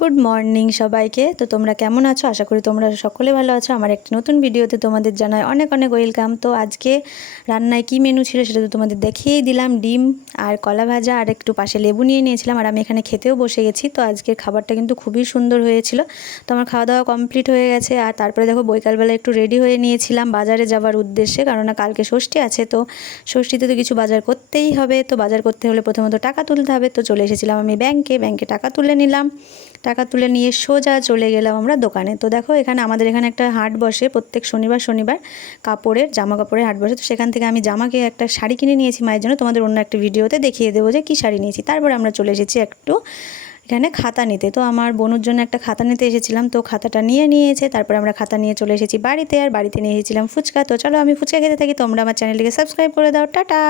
Good morning সবাইকে। তো তোমরা কেমন আছো? আশা করি তোমরা সকলে ভালো আছো। আমার একটি নতুন ভিডিওতে তোমাদের জানাই অনেক অনেক ওয়েলকাম। তো আজকে রান্নায় কী মেনু ছিল সেটা তো তোমাদের দেখিয়েই দিলাম। ডিম আর কলা ভাজা আর একটু পাশে লেবু নিয়ে নিয়েছিলাম আর আমি এখানে খেতেও বসে গেছি। তো আজকের খাবারটা কিন্তু খুবই সুন্দর হয়েছিল। তো আমার খাওয়া দাওয়া কমপ্লিট হয়ে গেছে আর তারপরে দেখো বৈকালবেলা একটু রেডি হয়ে নিয়েছিলাম বাজারে যাওয়ার উদ্দেশ্যে। কারণ কালকে ষষ্ঠী আছে, তো ষষ্ঠীতে তো কিছু বাজার করতেই হবে। তো বাজার করতে হলে প্রথমত টাকা তুলতে হবে। তো চলে এসেছিলাম আমি ব্যাংকে। ব্যাংকে টাকা তুলে নিলাম। টাকা তুলে নিয়ে সোজা চলে গেলাম আমরা দোকানে। তো দেখো এখানে আমাদের এখানে একটা হাট বসে, প্রত্যেক শনিবার শনিবার কাপড়ের জামা কাপড়ের হাট বসে। তো সেখান থেকে আমি জামাকে একটা শাড়ি কিনে নিয়েছি মায়ের জন্য। তোমাদের অন্য একটা ভিডিওতে দেখিয়ে দেবো যে কী শাড়ি নিয়েছি। তারপরে আমরা চলে এসেছি একটু এখানে খাতা নিতে। তো আমার বোনুর জন্য একটা খাতা নিতে এসেছিলাম। তো খাতাটা নিয়ে নিয়েছে, তারপরে আমরা খাতা নিয়ে চলে এসেছি বাড়িতে। আর বাড়িতে নিয়ে এসেছিলাম ফুচকা। তো চলো আমি ফুচকা খেতে থাকি। তোমরা আমার চ্যানেলটিকে সাবস্ক্রাইব করে দাও। টাটা!